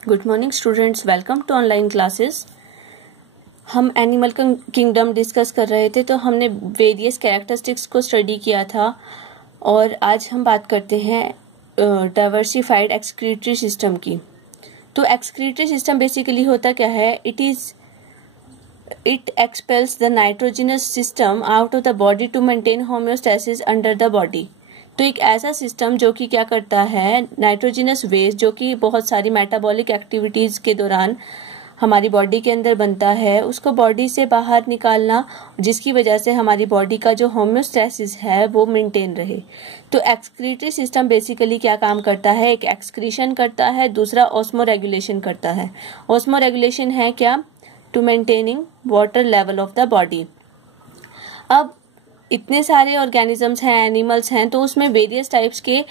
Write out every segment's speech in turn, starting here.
Good morning students, welcome to online classes. हम animal kingdom discuss कर रहे थे, तो हमने वेरियस कैरेक्टरिस्टिक्स को स्टडी किया था और आज हम बात करते हैं डाइवर्सिफाइड एक्सक्रीटरी सिस्टम की। तो एक्सक्रीटरी सिस्टम बेसिकली होता क्या है? It expels the nitrogenous system out of the body to maintain homeostasis under the body. तो एक ऐसा सिस्टम जो कि क्या करता है, नाइट्रोजिनस वेस्ट जो कि बहुत सारी मेटाबॉलिक एक्टिविटीज के दौरान हमारी बॉडी के अंदर बनता है, उसको बॉडी से बाहर निकालना, जिसकी वजह से हमारी बॉडी का जो होम्योस्टेसिस है वो मेंटेन रहे। तो एक्सक्रीटरी सिस्टम बेसिकली क्या काम करता है? एक एक्सक्रीशन करता है, दूसरा ऑस्मो रेगुलेशन करता है। ऑस्मो रेगुलेशन है क्या? To maintaining water level of the body. अब इतने सारे ऑर्गेनिजम्स हैं, एनिमल्स हैं, तो उसमें वेरियस टाइप्स के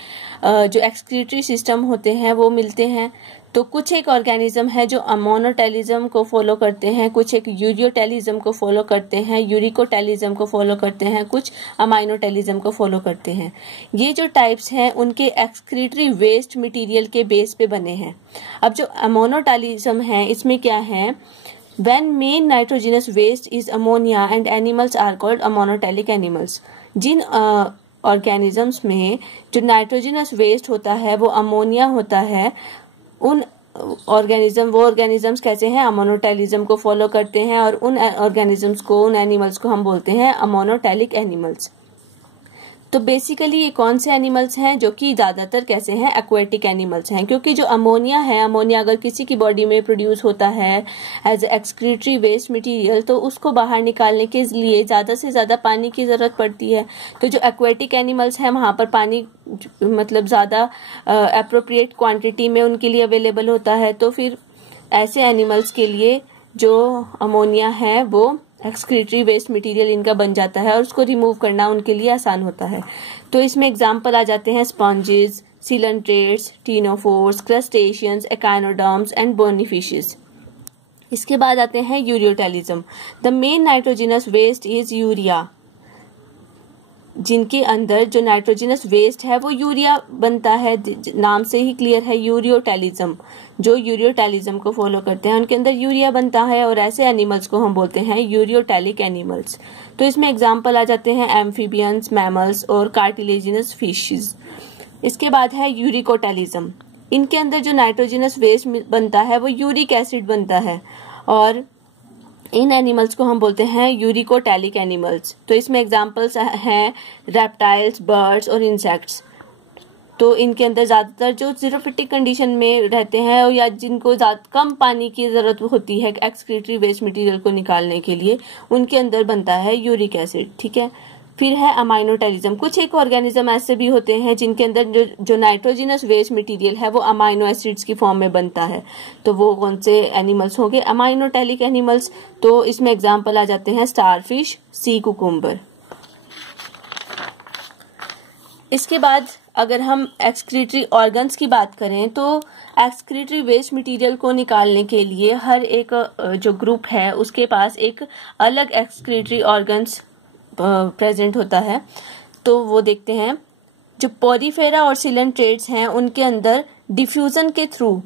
जो एक्सक्रीटरी सिस्टम होते हैं वो मिलते हैं। तो कुछ एक ऑर्गेनिज्म है जो अमोनोटेलिज्म को फॉलो करते हैं, कुछ एक यूरियोटेलिज्म को फॉलो करते हैं, यूरिकोटेलिज्म को फॉलो करते हैं, कुछ अमाइनोटेलिज्म को फॉलो करते हैं। ये जो टाइप्स हैं उनके एक्सक्रीटरी वेस्ट मटेरियल के बेस पे बने हैं। अब जो अमोनोटेलिज्म है, इसमें क्या है? When main nitrogenous waste is ammonia and animals are called ammonotelic animals। जिन ऑर्गेनिजम्स में जो नाइट्रोजनस वेस्ट होता है वो अमोनिया होता है, उन ऑर्गेनिजम्स कैसे हैं? अमोनोटेलिज्म को फॉलो करते हैं और उन ऑर्गेनिजम्स को, उन एनिमल्स को हम बोलते हैं अमोनोटेलिक एनिमल्स। तो बेसिकली ये कौन से एनिमल्स हैं? जो कि ज्यादातर कैसे हैं? एक्वेटिक एनिमल्स हैं, क्योंकि जो अमोनिया है, अमोनिया अगर किसी की बॉडी में प्रोड्यूस होता है एज एक्सक्रीटरी वेस्ट मटेरियल, तो उसको बाहर निकालने के लिए ज्यादा से ज्यादा पानी की जरूरत पड़ती है। तो जो एक्वेटिक एनिमल्स हैं वहां पर पानी मतलब ज्यादा एप्रोप्रिएट क्वांटिटी में उनके लिए अवेलेबल होता है। तो फिर ऐसे एनिमल्स के लिए जो अमोनिया है वो एक्सक्रीटरी वेस्ट मटेरियल इनका बन जाता है और उसको रिमूव करना उनके लिए आसान होता है। तो इसमें एग्जाम्पल आ जाते हैं sponges, coelenterates, ctenophores, crustaceans, echinoderms and bony fishes. इसके बाद आते हैं ureotelism. The main nitrogenous waste is urea. जिनके अंदर जो नाइट्रोजनस वेस्ट है वो यूरिया बनता है, नाम से ही क्लियर है, यूरियोटेलिज्म। जो यूरियोटेलिज्म को फॉलो करते हैं उनके अंदर यूरिया बनता है और ऐसे एनिमल्स को हम बोलते हैं यूरियोटेलिक एनिमल्स। तो इसमें एग्जांपल आ जाते हैं एम्फीबियंस, मैमल्स और कार्टिलेजिनस फिशेस। इसके बाद है यूरिकोटेलिज्म। इनके अंदर जो नाइट्रोजनस वेस्ट बनता है वो यूरिक एसिड बनता है और इन एनिमल्स को हम बोलते हैं यूरिकोटेलिक एनिमल्स। तो इसमें एग्जांपल्स हैं रेप्टाइल्स, बर्ड्स और इंसेक्ट्स। तो इनके अंदर ज्यादातर जो जीरोफिटिक कंडीशन में रहते हैं या जिनको कम पानी की जरूरत होती है एक्सक्रीटरी वेस्ट मटेरियल को निकालने के लिए, उनके अंदर बनता है यूरिक एसिड। ठीक है। फिर है अमाइनोटेलिज्म। कुछ एक ऑर्गेनिज्म ऐसे भी होते हैं जिनके अंदर जो नाइट्रोजनस वेस्ट मटेरियल है वो अमाइनो एसिड्स की फॉर्म में बनता है। तो वो कौन से एनिमल्स होंगे? अमाइनोटेलिक एनिमल्स। तो इसमें एग्जांपल आ जाते हैं स्टारफिश, सी कुकुम्बर। इसके बाद अगर हम एक्सक्रीटरी ऑर्गन्स की बात करें तो एक्सक्रीटरी वेस्ट मटेरियल को निकालने के लिए हर एक जो ग्रुप है उसके पास एक अलग एक्सक्रीटरी ऑर्गन्स प्रेजेंट होता है। तो वो देखते हैं। जो पोरीफेरा और सिलेंट्रेट्स हैं उनके अंदर डिफ्यूजन के थ्रू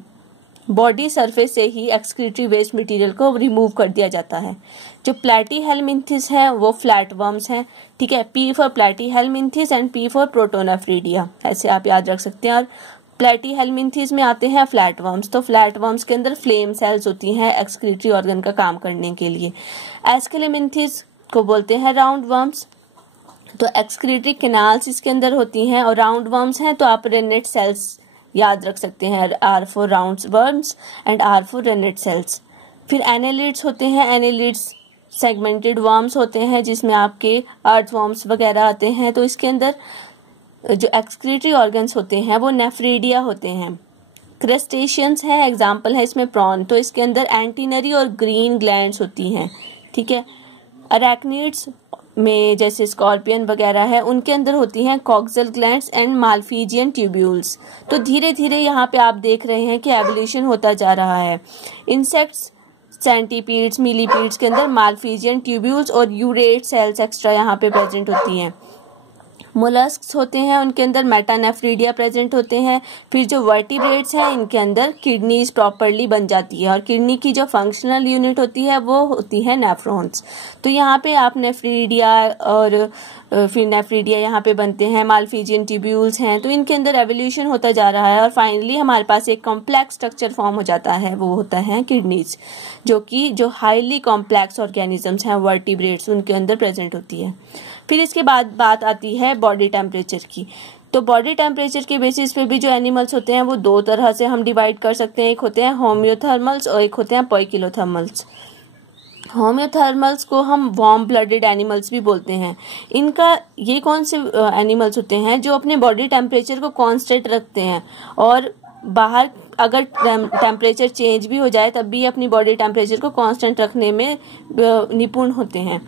बॉडी सरफेस से ही एक्सक्रीटरी वेस्ट मटेरियल को रिमूव कर दिया जाता है। जो प्लैटीहेलमिन्थिस हैं वो फ्लैट वर्म्स हैं। ठीक है। P for platyhelminthes and P for protonephridia, ऐसे आप याद रख सकते हैं। और प्लैटीहेलमिन्थिस में आते हैं फ्लैट वर्म्स। तो फ्लैट वर्म्स के अंदर फ्लेम सेल्स होती हैं एक्सक्रीटरी ऑर्गन का काम करने के लिए। एस्केलेमिन्थिस को बोलते हैं राउंड वर्म्स। तो एक्सक्रीटरी कैनाल्स इसके अंदर होती हैं और राउंड वर्म्स हैं तो आप रेनेट सेल्स याद रख सकते हैं, R for round worms and R for renette cells. फिर एनेलिड्स होते हैं। एनेलिड्स सेगमेंटेड वर्म्स होते हैं जिसमें आपके अर्थ वर्म्स वगैरह आते हैं। तो इसके अंदर जो एक्सक्रीटरी ऑर्गन्स होते हैं वो नेफ्रीडिया होते हैं। क्रस्टेशियंस है, एग्जाम्पल है इसमें प्रॉन। तो इसके अंदर एंटीनरी और ग्रीन ग्लैंड्स होती हैं। ठीक है। अरैक्निड्स में जैसे स्कॉर्पियन वगैरह है उनके अंदर होती हैं coxal glands and Malpighian tubules. तो धीरे धीरे यहाँ पे आप देख रहे हैं कि एवोल्यूशन होता जा रहा है। इंसेक्ट्स, सेंटीपीड्स, मिलीपीड्स के अंदर माल्फीजियन ट्यूब्यूल्स और यूरेट सेल्स एक्स्ट्रा यहाँ पे प्रेजेंट होती हैं। मोलस्क्स होते हैं उनके अंदर मेटानेफ्रीडिया प्रेजेंट होते हैं। फिर जो वर्टिब्रेट्स हैं इनके अंदर किडनीज प्रॉपरली बन जाती है और किडनी की जो फंक्शनल यूनिट होती है वो होती है नेफ्रॉन्स। तो यहाँ पे आप नेफ्रीडिया और फिर नेफ्रीडिया यहाँ पे बनते हैं, मालफिजियन ट्यूब्यूल्स हैं, तो इनके अंदर एवोल्यूशन होता जा रहा है और फाइनली हमारे पास एक कॉम्प्लेक्स स्ट्रक्चर फॉर्म हो जाता है, वो होता है किडनीज, जो हाईली कॉम्प्लेक्स ऑर्गेनिजम्स हैं वर्टिब्रेट्स उनके अंदर प्रेजेंट होती है। फिर इसके बाद बात आती है बॉडी टेम्परेचर की। तो बॉडी टेम्परेचर के बेसिस पे भी जो एनिमल्स होते हैं वो दो तरह से हम डिवाइड कर सकते हैं, एक होते हैं होम्योथर्मल्स और एक होते हैं पोइकिलोथर्मल्स। होम्योथर्मल्स को हम वार्म ब्लडेड एनिमल्स भी बोलते हैं। इनका ये कौन से एनिमल्स होते हैं जो अपने बॉडी टेम्परेचर को कांस्टेंट रखते हैं और बाहर अगर टेम्परेचर चेंज भी हो जाए तब भी अपनी बॉडी टेम्परेचर को कांस्टेंट रखने में निपुण होते हैं।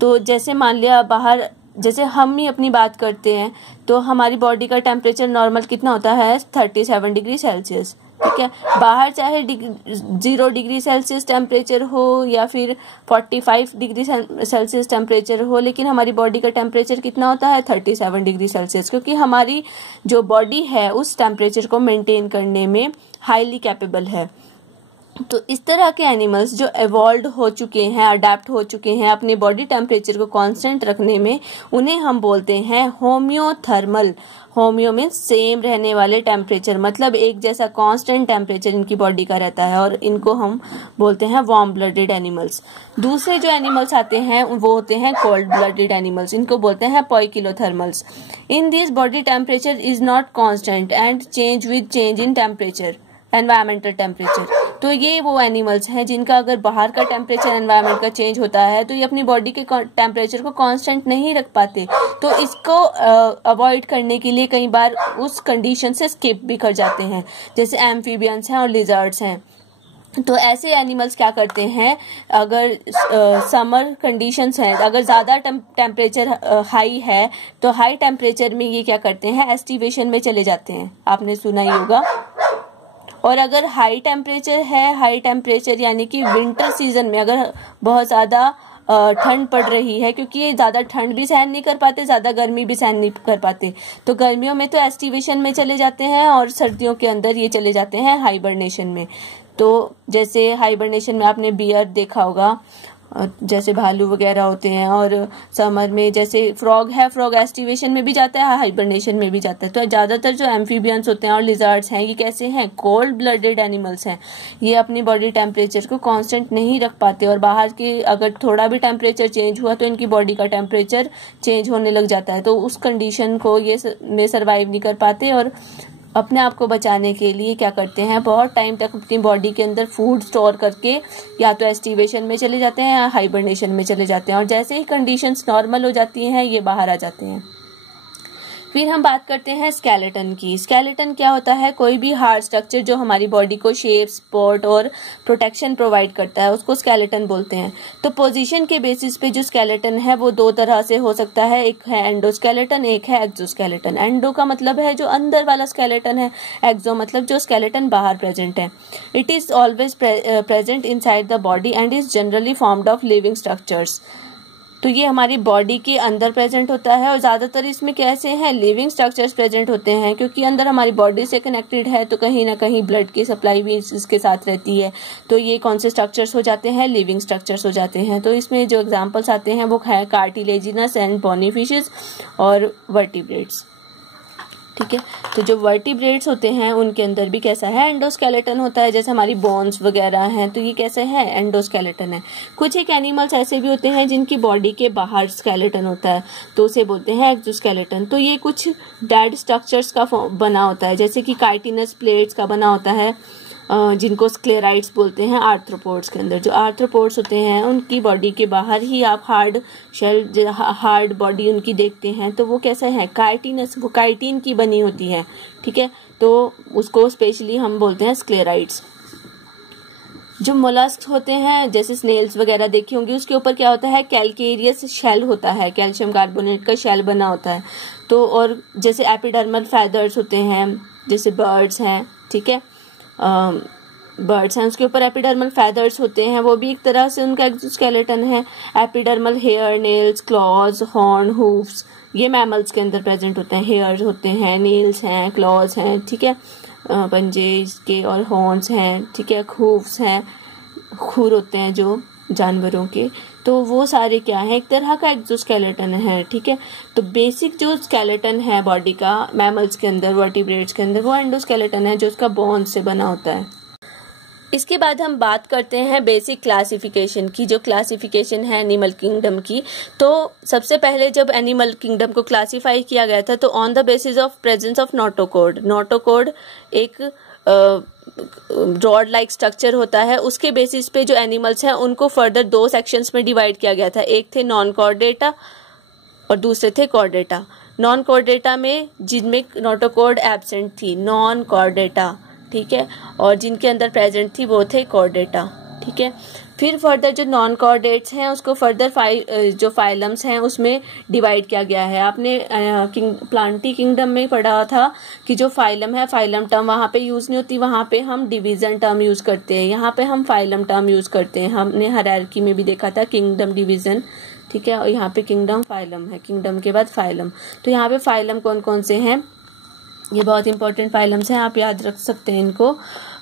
तो जैसे मान लिया बाहर, जैसे हम ही अपनी बात करते हैं तो हमारी बॉडी का टेम्परेचर नॉर्मल कितना होता है 37 डिग्री सेल्सियस, ठीक है। बाहर चाहे 0 डिग्री सेल्सियस टेम्परेचर हो या फिर 45 डिग्री सेल्सियस टेम्परेचर हो, लेकिन हमारी बॉडी का टेम्परेचर कितना होता है 37 डिग्री सेल्सियस, क्योंकि हमारी जो बॉडी है उस टेम्परेचर को मेंटेन करने में हाईली कैपेबल है। तो इस तरह के एनिमल्स जो एवॉल्व हो चुके हैं, अडेप्ट हो चुके हैं अपने बॉडी टेम्परेचर को कांस्टेंट रखने में, उन्हें हम बोलते हैं होम्योथर्मल। होम्यो मीन्स सेम रहने वाले टेम्परेचर, मतलब एक जैसा कांस्टेंट टेम्परेचर इनकी बॉडी का रहता है और इनको हम बोलते हैं वार्म ब्लडेड एनिमल्स। दूसरे जो एनिमल्स आते हैं वो होते हैं कोल्ड ब्लडेड एनिमल्स, इनको बोलते हैं poikilotherms. In this body temperature is not constant and change with change in temperature, environmental temperature. तो ये वो एनिमल्स हैं जिनका अगर बाहर का टेम्परेचर एनवायरमेंट का चेंज होता है तो ये अपनी बॉडी के टेम्परेचर को कांस्टेंट नहीं रख पाते, तो इसको अवॉइड करने के लिए कई बार उस कंडीशन से स्किप भी कर जाते हैं, जैसे एम्फीबियंस हैं और लिजर्ड्स हैं। तो ऐसे एनिमल्स क्या करते हैं, अगर समर कंडीशंस हैं, अगर ज़्यादा टेम्परेचर हाई है तो हाई टेम्परेचर में ये क्या करते हैं एस्टिवेशन में चले जाते हैं, आपने सुना ही होगा। और अगर हाई टेम्परेचर है, हाई टेम्परेचर यानी कि विंटर सीजन में अगर बहुत ज़्यादा ठंड पड़ रही है, क्योंकि ये ज़्यादा ठंड भी सहन नहीं कर पाते, ज़्यादा गर्मी भी सहन नहीं कर पाते, तो गर्मियों में तो एस्टिवेशन में चले जाते हैं और सर्दियों के अंदर ये चले जाते हैं हाइबरनेशन में। तो जैसे हाइबरनेशन में आपने बियर देखा होगा, जैसे भालू वगैरह होते हैं, और समर में जैसे फ्रॉग है, फ्रॉग एस्टिवेशन में भी जाता है, हाइबरनेशन में भी जाता है। तो ज़्यादातर जो एम्फीबियंस होते हैं और लिजर्ड्स हैं ये कैसे हैं, कोल्ड ब्लडेड एनिमल्स हैं। ये अपनी बॉडी टेम्परेचर को कांस्टेंट नहीं रख पाते और बाहर के अगर थोड़ा भी टेम्परेचर चेंज हुआ तो इनकी बॉडी का टेम्परेचर चेंज होने लग जाता है, तो उस कंडीशन को ये में सर्वाइव नहीं कर पाते और अपने आप को बचाने के लिए क्या करते हैं, बहुत टाइम तक अपनी बॉडी के अंदर फूड स्टोर करके या तो एस्टिवेशन में चले जाते हैं या हाइबरनेशन में चले जाते हैं, और जैसे ही कंडीशंस नॉर्मल हो जाती हैं ये बाहर आ जाते हैं। फिर हम बात करते हैं स्केलेटन की। स्केलेटन क्या होता है, कोई भी हार्ड स्ट्रक्चर जो हमारी बॉडी को शेप, सपोर्ट और प्रोटेक्शन प्रोवाइड करता है उसको स्केलेटन बोलते हैं। तो पोजीशन के बेसिस पे जो स्केलेटन है वो दो तरह से हो सकता है, एक है एंडोस्केलेटन, एक है एक्सोस्केलेटन। एंडो का मतलब है जो अंदर वाला स्केलेटन है, एक्सो मतलब जो स्केलेटन बाहर प्रेजेंट है। It is always present inside the body and is generally formed of living structures. तो ये हमारी बॉडी के अंदर प्रेजेंट होता है और ज़्यादातर इसमें कैसे हैं, लिविंग स्ट्रक्चर्स प्रेजेंट होते हैं, क्योंकि अंदर हमारी बॉडी से कनेक्टेड है तो कहीं ना कहीं ब्लड की सप्लाई भी इसके साथ रहती है। तो ये कौन से स्ट्रक्चर्स हो जाते हैं, लिविंग स्ट्रक्चर्स हो जाते हैं। तो इसमें जो एग्जाम्पल्स आते हैं वो है कार्टिलेजिनस एंड बोनी फिशेस और वर्टिब्रेट्स, ठीक है। तो जो वर्टिब्रेट्स होते हैं उनके अंदर भी कैसा है, एंडोस्केलेटन होता है, जैसे हमारी बोन्स वगैरह हैं तो ये कैसे है, एंडोस्केलेटन है। कुछ एक एनिमल्स ऐसे भी होते हैं जिनकी बॉडी के बाहर स्केलेटन होता है तो उसे बोलते हैं एक्सोस्केलेटन। तो ये कुछ डेड स्ट्रक्चर्स का बना होता है, जैसे कि काइटिनस प्लेट्स का बना होता है, जिनको स्क्लेराइड्स बोलते हैं आर्थ्रोपोड्स के अंदर। जो आर्थ्रोपोड्स होते हैं उनकी बॉडी के बाहर ही आप हार्ड शेल, हार्ड बॉडी उनकी देखते हैं तो वो कैसा है, काइटिनस, वो काइटिन की बनी होती है, ठीक है। तो उसको स्पेशली हम बोलते हैं स्क्लेराइड्स। जो मोलस्क होते हैं जैसे स्नेल्स वगैरह देखी होंगी, उसके ऊपर क्या होता है, कैल्केरियस शेल होता है, कैल्शियम कार्बोनेट का शेल बना होता है। तो और जैसे एपिडर्मल फैदर्स होते हैं, जैसे बर्ड्स हैं, ठीक है, बर्ड्स हैं उसके ऊपर एपिडर्मल फैदर्स होते हैं, वो भी एक तरह से उनका एक्सोस्केलेटन है। Epidermal hair, nails, claws, horn, hoofs, ये मैमल्स के अंदर प्रेजेंट होते हैं। हेयर्स होते हैं, नेल्स हैं, क्लॉज हैं, ठीक है, पंजे के और हॉर्न्स हैं, ठीक है, हूव्स हैं, खुर होते हैं जो जानवरों के, तो वो सारे क्या है, एक तरह का एक्सोस्केलेटन है, ठीक है। तो बेसिक जो स्केलेटन है बॉडी का मैमल्स के अंदर, वर्टिब्रेट्स के अंदर, वो एंडोस्केलेटन है जो उसका बोन से बना होता है। इसके बाद हम बात करते हैं बेसिक क्लासिफिकेशन की, जो क्लासिफिकेशन है एनिमल किंगडम की। तो सबसे पहले जब एनिमल किंगडम को क्लासिफाई किया गया था तो on the basis of presence of notochord, notochord एक रॉड लाइक स्ट्रक्चर होता है, उसके बेसिस पे जो एनिमल्स हैं उनको फर्दर 2 सेक्शंस में डिवाइड किया गया था। एक थे नॉन कॉर्डेटा और दूसरे थे कॉर्डेटा। नॉन कॉर्डेटा में जिनमें नोटोकॉर्ड एब्सेंट थी, नॉन कॉर्डेटा, ठीक है, और जिनके अंदर प्रेजेंट थी वो थे कॉर्डेटा, ठीक है। फिर फर्दर जो नॉन कॉर्डेट्स हैं उसको फर्दर जो फाइलम्स हैं उसमें डिवाइड किया गया है। आपने प्लांटी किंगडम में पढ़ा था कि जो फाइलम है, फाइलम टर्म वहाँ पे यूज नहीं होती, वहाँ पे हम डिवीजन टर्म यूज करते हैं, यहाँ पे हम फाइलम टर्म यूज करते हैं। हमने हायरार्की में भी देखा था किंगडम डिवीजन, ठीक है, और यहाँ पे किंगडम फाइलम है, किंगडम के बाद फाइलम। तो यहाँ पे फाइलम कौन कौन से हैं, ये बहुत इंपॉर्टेंट फाइलम्स हैं, आप याद रख सकते हैं इनको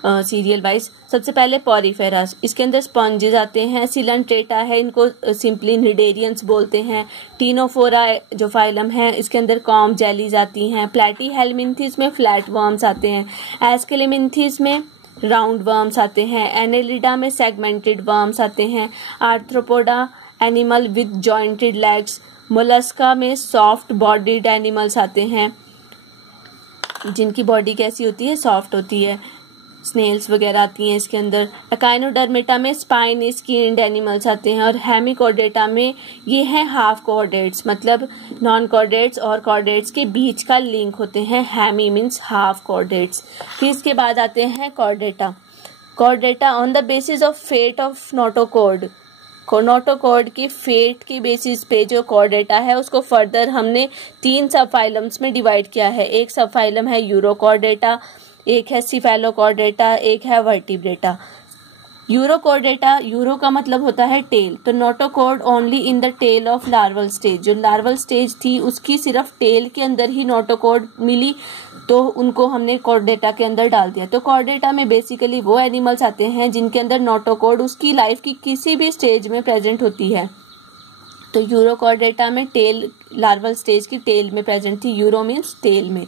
सीरियल वाइज। सबसे पहले पॉरीफेरास, इसके अंदर स्पॉन्जेस आते हैं। सिलेंट्रेटा है, इनको सिंपली निडेरियंस बोलते हैं। टीनोफोरा जो फाइलम है इसके अंदर कॉम जेलीज आती हैं। प्लेटी हेलमिंथिस में फ्लैट वर्म्स आते हैं। एस्केलेमिंथिस में राउंड वर्म्स आते हैं। एनेलिडा में सेगमेंटेड वर्म्स आते हैं। Arthropoda animal with jointed legs. Mollusca में सॉफ्ट बॉडीड एनिमल्स आते हैं जिनकी बॉडी कैसी होती है, सॉफ्ट होती है। स्नेल्स वगैरह आती हैं इसके अंदर। एकाइनोडर्मेटा में स्पाइन स्किन्ड एनिमल्स आते हैं। और हेमिकॉर्डेटा में ये हैं हाफ कॉर्डेट्स, मतलब नॉन कॉर्डेट्स और कॉर्डेट्स के बीच का लिंक होते हैं। Hemi means half chordates. फिर इसके बाद आते हैं Chordata. Chordata on the basis of fate of notochord, notochord की फेट की बेसिस पे जो कॉर्डेटा है उसको फर्दर हमने 3 सब फाइलम्स में डिवाइड किया है। एक सब फाइलम है यूरोकॉर्डेटा, एक है सिफेलोकॉर्डेटा, एक है वर्टिब्रेटा। यूरोकॉर्डेटा, यूरो का मतलब होता है टेल, तो notochord only in the tail of larval stage, जो लार्वल स्टेज थी उसकी सिर्फ टेल के अंदर ही नोटोकॉर्ड मिली, तो उनको हमने कॉर्डेटा के अंदर डाल दिया। तो कॉर्डेटा में बेसिकली वो एनिमल्स आते हैं जिनके अंदर नोटोकॉर्ड उसकी लाइफ की किसी भी स्टेज में प्रेजेंट होती है। तो यूरोकॉर्डेटा में टेल, लार्वल स्टेज की टेल में प्रेजेंट थी, यूरो मीन्स टेल में।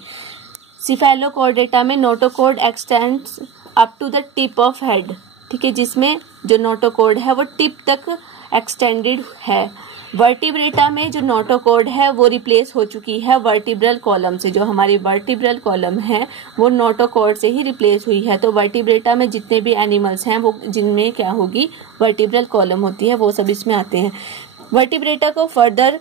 सिफेलोकॉर्डेटा में notochord extends up to the tip of head, ठीक है, जिसमें जो नोटोकॉर्ड है वो टिप तक एक्सटेंडेड है। वर्टिब्रेटा में जो नोटोकॉर्ड है वो रिप्लेस हो चुकी है वर्टिब्रल कॉलम से, जो हमारी वर्टिब्रल कॉलम है वो नोटोकॉर्ड से ही रिप्लेस हुई है। तो वर्टिब्रेटा में जितने भी एनिमल्स हैं वो जिनमें क्या होगी, वर्टिब्रल कॉलम होती है, वो सब इसमें आते हैं। वर्टिब्रेटा को फर्दर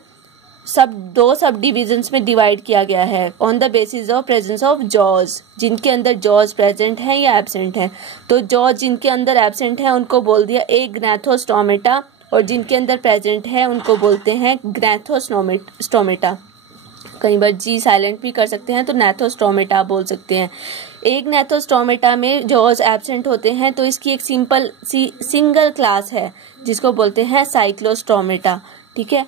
2 सब डिविजन्स में डिवाइड किया गया है on the basis of presence of jaws, जिनके अंदर जॉज प्रेजेंट है या एब्सेंट है। तो जॉज जिनके अंदर एब्सेंट है उनको बोल दिया एक ग्नैथोस्टोमेटा, और जिनके अंदर प्रेजेंट है उनको बोलते हैं ग्नैथोस्टोमेटा। कई बार जी साइलेंट भी कर सकते हैं, तो नैथोस्टोमेटा बोल सकते हैं। एक नैथोस्टोमेटा में जॉज एब्सेंट होते हैं तो इसकी एक सिंपल सिंगल क्लास है जिसको बोलते हैं साइक्लोस्टोमेटा, ठीक है।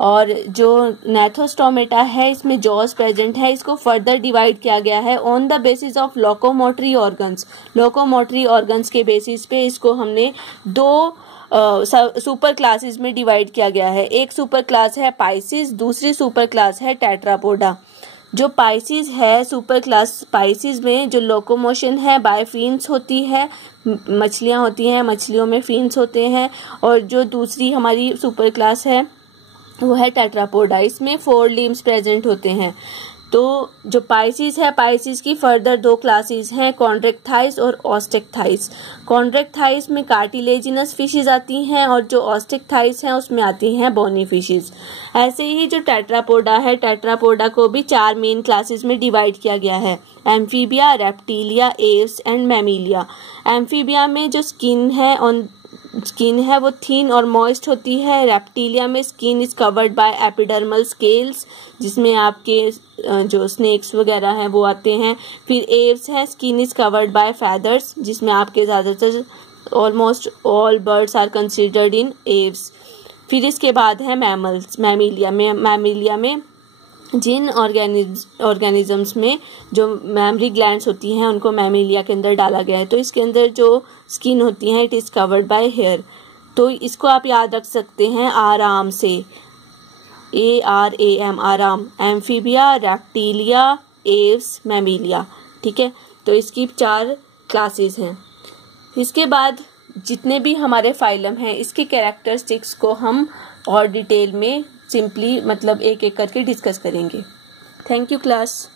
और जो नैथोस्टोमेटा है इसमें जॉज प्रेजेंट है, इसको फर्दर डिवाइड किया गया है on the basis of locomotory organs. Locomotory organs के बेसिस पे इसको हमने 2 सुपर क्लासेस में डिवाइड किया गया है। एक सुपर क्लास है पाइसिस, दूसरी सुपर क्लास है टेट्रापोडा। जो पाइसिस है, सुपर क्लास पाइसिस में जो लोकोमोशन है बाय फिन्स होती है, मछलियां होती हैं, मछलियों में फिन्स होते हैं। और जो दूसरी हमारी सुपर क्लास है वो है टेट्रापोडा, इसमें 4 लिम्स प्रेजेंट होते हैं। तो जो पाइसिस है, पाइसिस की फर्दर 2 क्लासेस हैं, कॉन्ड्रेक्टाइस और ऑस्टेक्टाइस। कॉन्ड्रेक्टाइस में कार्टिलेजिनस फिशेज आती हैं और जो ऑस्टेक्टाइस हैं उसमें आती हैं बोनी फिशेज। ऐसे ही जो टेट्रापोडा है, टेट्रापोडा को भी 4 मेन क्लासेस में डिवाइड किया गया है, amphibia, reptilia, Aves and Mammalia. Amphibia में जो स्किन है वो थिन और मॉइस्ट होती है। रेप्टिलिया में skin is covered bye epidermal scales, जिसमें आपके जो स्नेक्स वगैरह हैं वो आते हैं। फिर एव्स है, skin is covered by feathers, जिसमें आपके ज़्यादातर almost all birds are considered in Aves. फिर इसके बाद है मैमल्स, मैमिलिया में जिन ऑर्गेनिजम्स में जो मैमरी ग्लैंड्स होती हैं उनको मैमिलिया के अंदर डाला गया है। तो इसके अंदर जो स्किन होती है it is covered by hair. तो इसको आप याद रख सकते हैं आराम से, ARAM, आराम। Amphibia, reptilia, Aves, Mammalia. ठीक है, तो इसकी 4 क्लासेस हैं। इसके बाद जितने भी हमारे फाइलम हैं इसके कैरेक्टरिस्टिक्स को हम और डिटेल में सिंपली मतलब एक एक करके डिस्कस करेंगे। Thank you class.